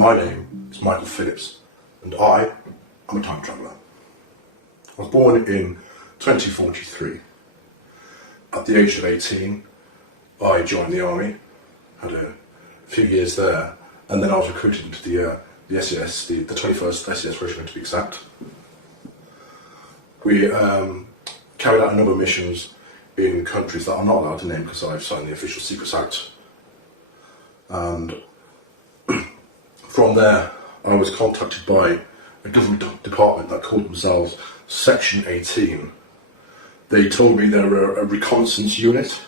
My name is Michael Phillips, and I am a time traveller. I was born in 2043. At the age of 18, I joined the army, had a few years there, and then I was recruited into the SES, the 21st SES Regiment to be exact. We carried out a number of missions in countries that I'm not allowed to name because I've signed the Official Secrets Act. And from there, I was contacted by a government department that called themselves Section 18. They told me they were a reconnaissance unit.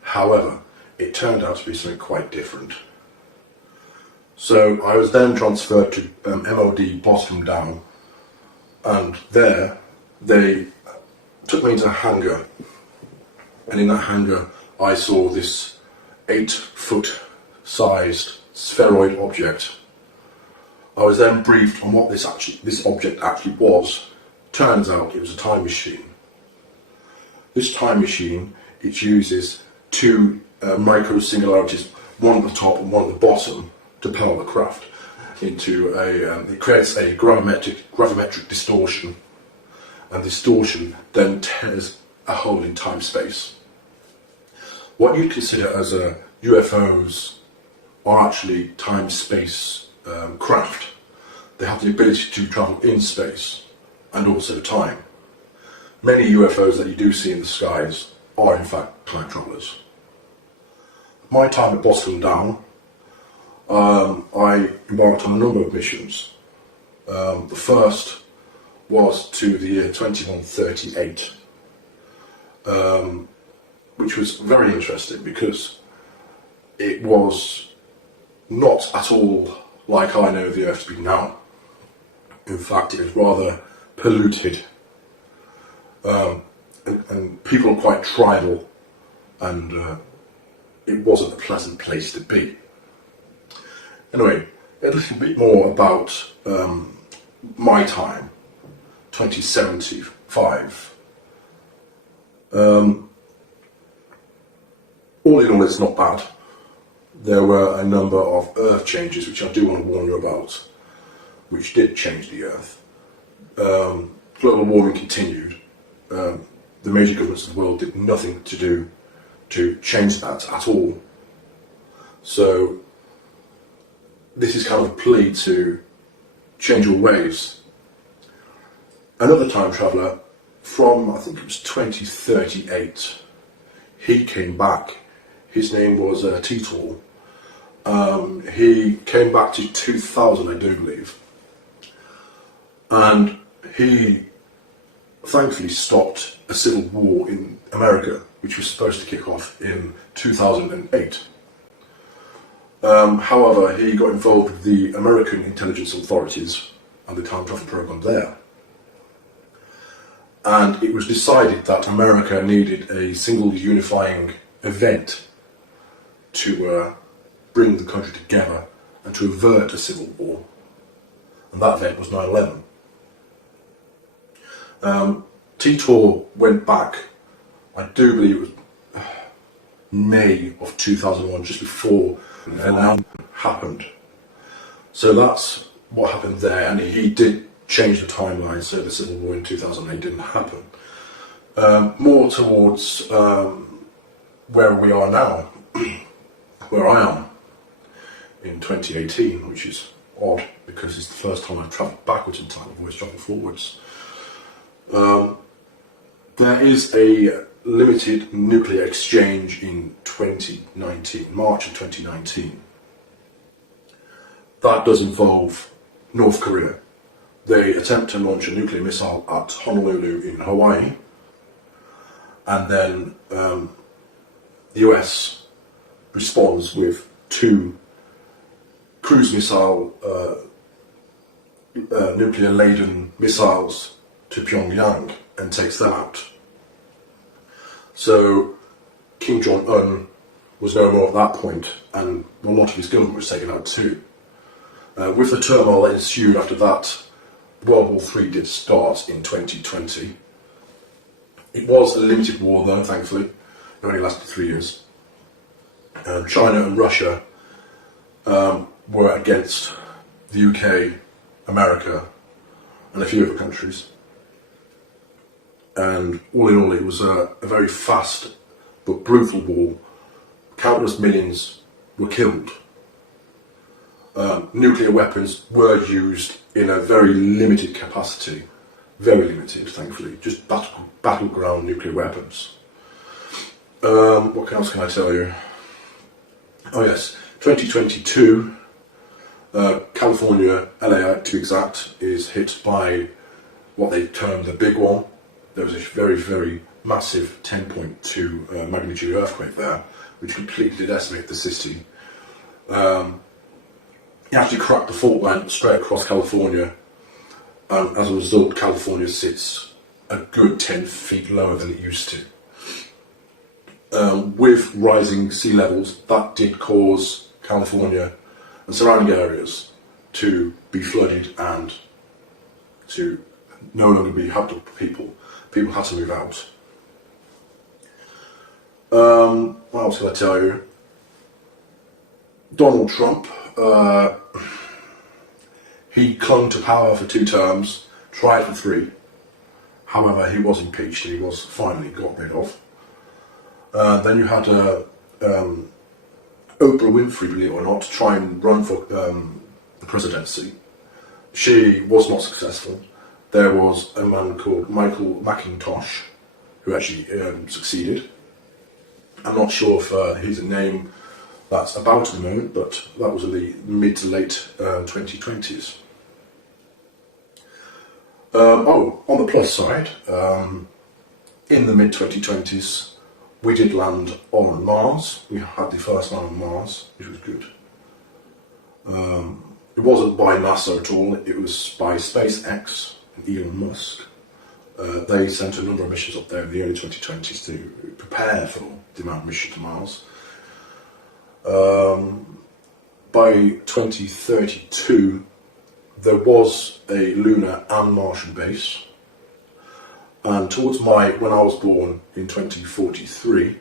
However, it turned out to be something quite different. So I was then transferred to MOD Boscombe Down, and there they took me into a hangar, and in that hangar I saw this 8-foot sized spheroid object. I was then briefed on what this object actually was. Turns out it was a time machine. This time machine, it uses two micro singularities, one at the top and one at the bottom, to power the craft into it creates a gravimetric distortion, and distortion then tears a hole in time-space. What you'd consider as UFOs are actually time-space craft. They have the ability to travel in space and also time. Many UFOs that you do see in the skies are in fact time travellers. My time at Boscombe Down, I embarked on a number of missions. The first was to the year 2138, which was very interesting because it was not at all like I know the Earth to be now. In fact, it was rather polluted, and people were quite tribal, and it wasn't a pleasant place to be. Anyway, a little bit more about my time, 2075. All in all, it's not bad. There were a number of Earth changes which I do want to warn you about, which did change the Earth. Global warming continued. The major governments of the world did nothing to change that at all. So this is kind of a plea to change your ways. Another time traveller from, I think it was 2038, he came back. His name was Titor. He came back to 2000, I do believe, and he thankfully stopped a civil war in America, which was supposed to kick off in 2008. However, he got involved with the American intelligence authorities and the time travel program there. And it was decided that America needed a single unifying event to bring the country together and to avert a civil war. And that event was 9/11. Titor went back, I do believe it was May of 2001, just before 9/11 happened. So that's what happened there, and he did change the timeline so the civil war in 2008 didn't happen. More towards where we are now, where I am in 2018, which is odd because it's the first time I've travelled backwards in time. I've always travelled forwards. There is a limited nuclear exchange in 2019, March of 2019. That does involve North Korea. They attempt to launch a nuclear missile at Honolulu in Hawaii, and then the US responds with 2 cruise missile nuclear-laden missiles to Pyongyang and takes them out. So Kim Jong-un was no more at that point, and a lot of his government was taken out too. With the turmoil that ensued after that, World War III did start in 2020. It was a limited war though, thankfully. It only lasted 3 years. China and Russia were against the UK, America, and a few other countries. And all in all, it was a very fast but brutal war. Countless millions were killed. Nuclear weapons were used in a very limited capacity. Very limited, thankfully. Just battleground nuclear weapons. What else can I tell you? Oh yes, 2022, California, LA to be exact, is hit by what they term the big one. There was a very, very massive 10.2 magnitude earthquake there, which completely decimated the city. It actually cracked the fault line straight across California, and as a result, California sits a good 10 feet lower than it used to. With rising sea levels, that did cause California and surrounding areas to be flooded and to no longer be habitable for people. People had to move out. What else can I tell you? Donald Trump, he clung to power for 2 terms, tried for 3. However, he was impeached and he was finally got rid of. Then you had Oprah Winfrey, believe it or not, try and run for the presidency. She was not successful. There was a man called Michael McIntosh who actually succeeded. I'm not sure if he's a name that's about at the moment, but that was in the mid to late 2020s. On the plus side, in the mid 2020s, we did land on Mars. We had the first man on Mars, which was good. It wasn't by NASA at all, it was by SpaceX and Elon Musk. They sent a number of missions up there in the early 2020s to prepare for the manned mission to Mars. By 2032, there was a lunar and Martian base. And towards when I was born in 2043,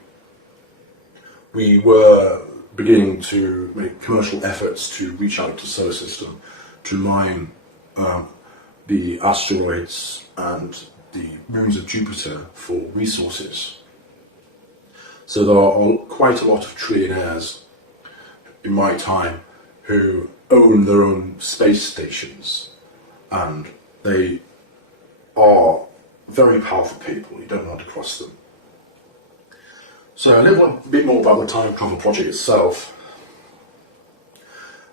we were beginning to make commercial efforts to reach out to the solar system to mine the asteroids and the moons of Jupiter for resources. So there are quite a lot of trillionaires in my time who own their own space stations, and they are very powerful people. You don't want to cross them. So a little bit more about the time travel project itself.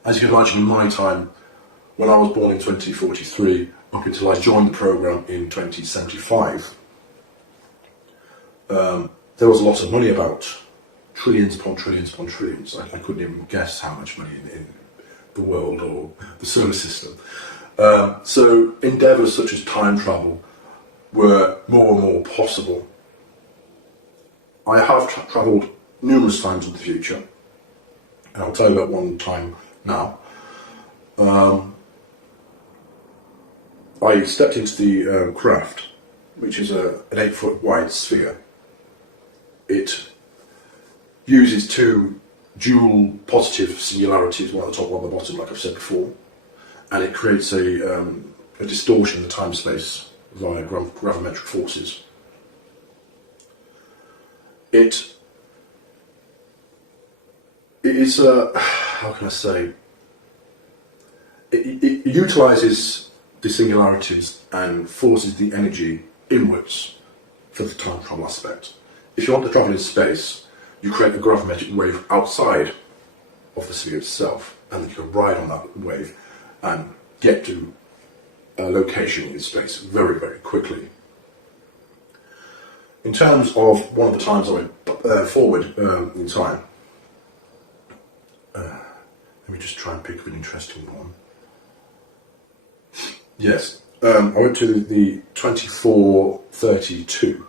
As you can imagine, in my time, when I was born in 2043, up until I joined the program in 2075, there was a lot of money about. Trillions upon trillions upon trillions. I couldn't even guess how much money in the world or the solar system. So endeavours such as time travel were more and more possible. I have travelled numerous times in the future, and I'll tell you about one time now. I stepped into the craft, which is an 8-foot wide sphere. It uses 2 dual positive singularities, one at the top, one at the bottom, like I've said before, and it creates a distortion in the time-space via gravimetric forces. It is how can I say? It utilises the singularities and forces the energy inwards for the time travel aspect. If you want to travel in space, you create a gravimetric wave outside of the sphere itself, and you can ride on that wave and get to a location in space very, very quickly. In terms of one of the times I went forward in time, let me just try and pick up an interesting one. Yes, I went to the 2432,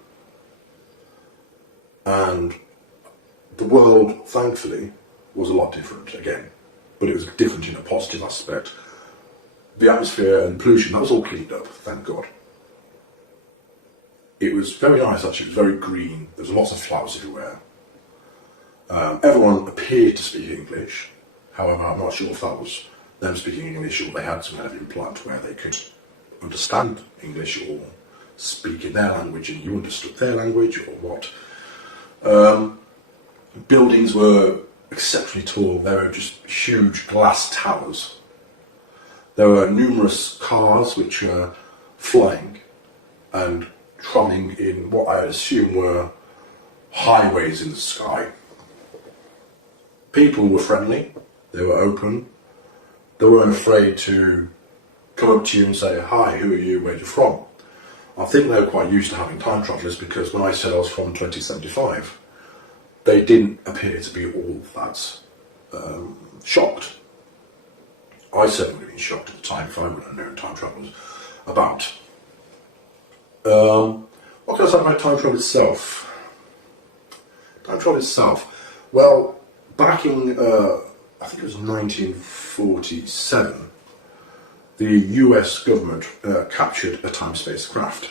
and the world, thankfully, was a lot different again, but it was different in a positive aspect. The atmosphere and pollution, that was all cleaned up, thank God. It was very nice actually, it was very green, there was lots of flowers everywhere. Everyone appeared to speak English. However, I'm not sure if that was them speaking English or they had some kind of implant where they could understand English or speak in their language and you understood their language or what. Buildings were exceptionally tall. They were just huge glass towers. There were numerous cars which were flying and travelling in what I assume were highways in the sky. People were friendly, they were open, they weren't afraid to come up to you and say, "Hi, who are you, where are you from?" I think they were quite used to having time travellers, because when I said I was from 2075, they didn't appear to be all that shocked. I certainly would have been shocked at the time if I would have known time travel was about. What can I say about time travel itself? Time travel itself, well, back in, I think it was 1947, the US government captured a time-space craft.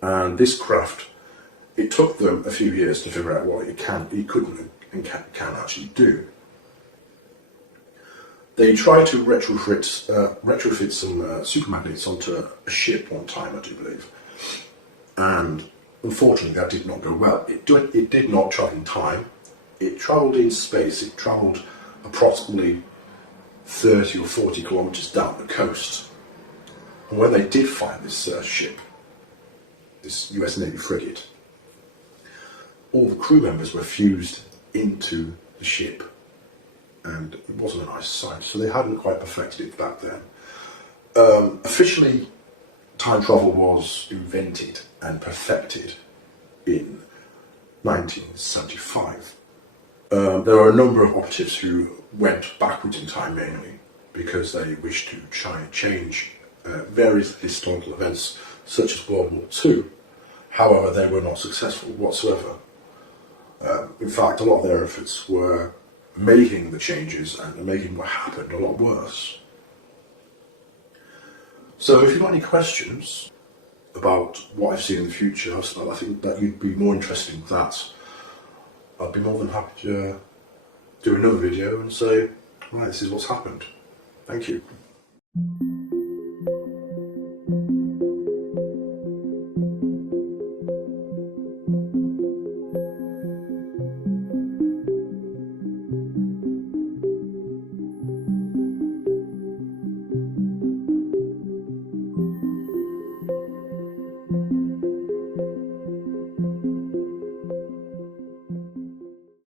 And this craft, it took them a few years to figure out what it couldn't and can actually do. They tried to retrofit some super magnets onto a ship one time, I do believe. And unfortunately that did not go well. It did not travel in time. It travelled in space. It travelled approximately 30 or 40 kilometres down the coast. And when they did find this ship, this US Navy frigate, all the crew members were fused into the ship, and it wasn't a nice sight, so they hadn't quite perfected it back then. Officially, time travel was invented and perfected in 1975. There were a number of operatives who went backwards in time, mainly because they wished to try and change various historical events, such as World War II. However, they were not successful whatsoever. In fact, a lot of their efforts were making the changes and making what happened a lot worse. So if you've got any questions about what I've seen in the future, I think that you'd be more interested in that. I'd be more than happy to do another video and say, right, this is what's happened. Thank you.